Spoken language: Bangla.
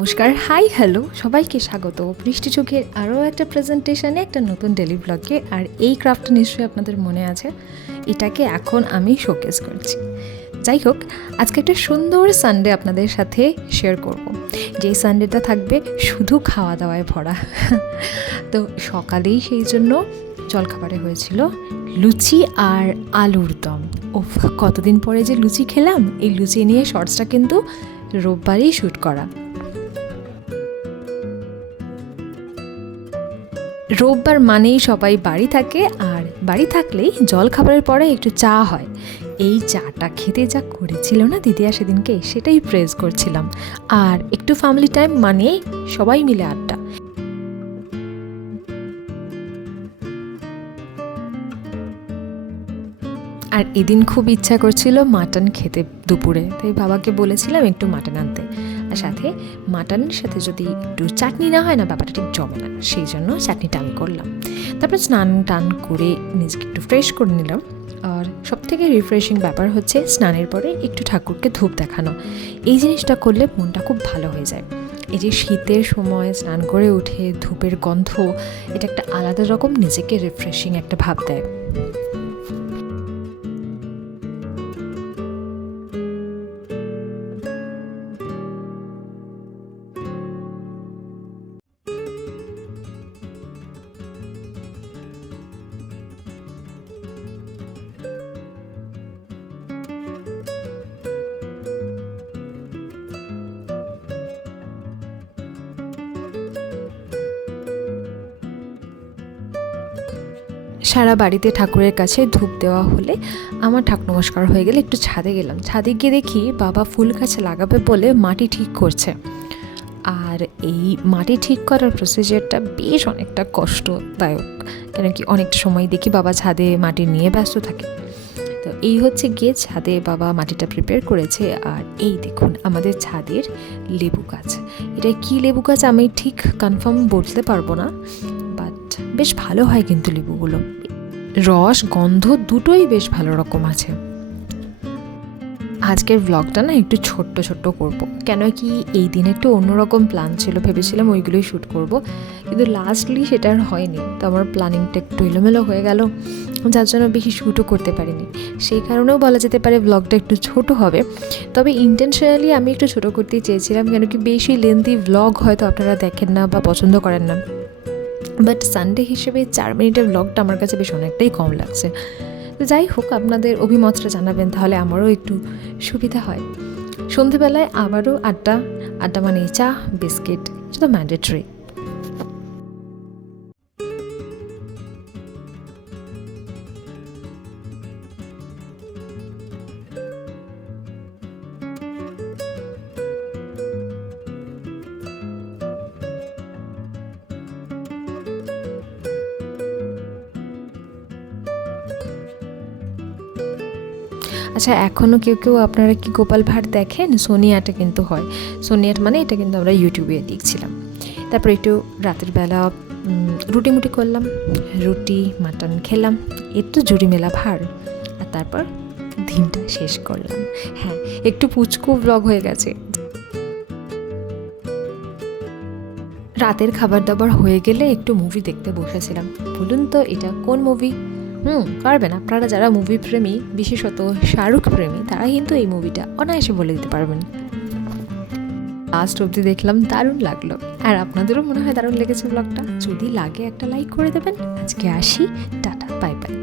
নমস্কার, হাই, হ্যালো, সবাইকে স্বাগত। বৃষ্টি চোখের আরও একটা প্রেজেন্টেশনে একটা নতুন ডেলি ব্লগে আর এই ক্রাফটটা নিশ্চয়ই আপনাদের মনে আছে। এটাকে এখন আমি শোকেস করছি। যাই হোক, আজকে একটা সুন্দর সানডে আপনাদের সাথে শেয়ার করব। যেই সানডেটা থাকবে, শুধু খাওয়া দাওয়ায় ভরা। তো সকালেই সেই জন্য জলখাবারে হয়েছিল লুচি আর আলুর দম। ও কতদিন পরে যে লুচি খেলাম, এই লুচি নিয়ে শর্টসটা কিন্তু রোববারই শ্যুট করা। রোববার মানেই সবাই বাড়ি থাকে আর বাড়ি থাকলেই জল খাবারের পরে একটু চা হয়। এই চাটা খেতে যা করেছিল না দিদিয়া সেদিনকে সেটাই প্রেস করছিলাম। আর একটু ফ্যামিলি টাইম মানেই সবাই মিলে আড্ডা। আর এদিন খুব ইচ্ছা করছিল মাটন খেতে দুপুরে। তাই বাবাকে বলেছিলাম একটু মাটন আনতে। আর সাথে মাটনের সাথে যদি একটু চাটনি না হয় না, ব্যাপারটা ঠিক জমে না। সেই জন্য চাটনিটা আমি করলাম। তারপর স্নান টান করে নিজেকে একটু ফ্রেশ করে নিলাম। আর সব থেকে রিফ্রেশিং ব্যাপার হচ্ছে স্নানের পরে একটু ঠাকুরকে ধূপ দেখানো। এই জিনিসটা করলে মনটা খুব ভালো হয়ে যায়। এই যে শীতের সময় স্নান করে উঠে ধূপের গন্ধ, এটা একটা আলাদা রকম নিজেকে রিফ্রেশিং একটা ভাব দেয়। সারা বাড়িতে ঠাকুরের কাছে ধূপ দেওয়া হলে আমার ঠাকুর নমস্কার হয়ে গেলে একটু ছাদে গেলাম। ছাদে গিয়ে দেখি বাবা ফুল গাছ লাগাবে বলে মাটি ঠিক করছে। আর এই মাটি ঠিক করার প্রসিজারটা বেশ অনেকটা কষ্টদায়ক কেন কি অনেকটা সময় দেখি বাবা ছাদে মাটি নিয়ে ব্যস্ত থাকে। তো এই হচ্ছে গিয়ে ছাদে বাবা মাটিটা প্রিপেয়ার করেছে। আর এই দেখুন আমাদের ছাদের লেবু গাছ। এটা কি লেবু গাছ আমি ঠিক কনফার্ম বলতে পারব না। বেশ ভালো হয় কিন্তু লেবুগুলো। রস, গন্ধ দুটোই বেশ ভালো রকম আছে। আজকের ব্লগটা না একটু ছোট্ট ছোট্ট করব। কেন কি এই দিন একটু অন্যরকম প্ল্যান ছিল, ভেবেছিলাম ওইগুলোই শ্যুট করব। কিন্তু লাস্টলি সেটা আর হয়নি। তো আমার প্ল্যানিংটা একটু এলোমেলো হয়ে গেল। যার জন্য বেশি শ্যুটও করতে পারিনি। সেই কারণেও বলা যেতে পারে ব্লগটা একটু ছোট হবে। তবে ইন্টেনশনালি আমি একটু ছোট করতে চেয়েছিলাম। কেন কি বেশি লেন্থি ব্লগ হয়তো আপনারা দেখেন না বা পছন্দ করেন না। বাট সানডে হিসেবে চার মিনিটের ব্লগটা আমার কাছে বেশ অনেকটাই কম লাগছে। তো যাই হোক, আপনাদের অভিমতটা জানাবেন, তাহলে আমারও একটু সুবিধা হয়। সন্ধেবেলায় আবারও আড্ডা আড্ডা মানে চা, বিস্কিট এটা তো ম্যান্ডেটরি আচ্ছা এখনও কেউ কেউ আপনারা কি গোপাল ভাঁড় দেখেন? সোনিয়াটা কিন্তু হয়। সোনিয়াট মানে এটা কিন্তু আমরা ইউটিউবে দেখছিলাম। তারপর একটু রাতের বেলা রুটি মুটি করলাম, রুটি, মাটন খেলাম তো জুড়ি মেলা ভার আর তারপর দিনটা শেষ করলাম। হ্যাঁ একটু পুচকু ব্লগ হয়ে গেছে। রাতের খাবার দাবার হয়ে গেলে একটু মুভি দেখতে বসেছিলাম। বলুন তো, এটা কোন মুভি হুম, পারবেন। আপনারা যারা মুভি প্রেমী, বিশেষত শাহরুখ প্রেমী, তারা কিন্তু এই মুভিটা অনায়াসে বলে দিতে পারবেন। লাস্ট অবধি দেখলাম, দারুণ লাগল। আর আপনাদেরও মনে হয় দারুণ লেগেছে ব্লগটা যদি লাগে একটা লাইক করে দেবেন। আজকে আসি। Tata bye bye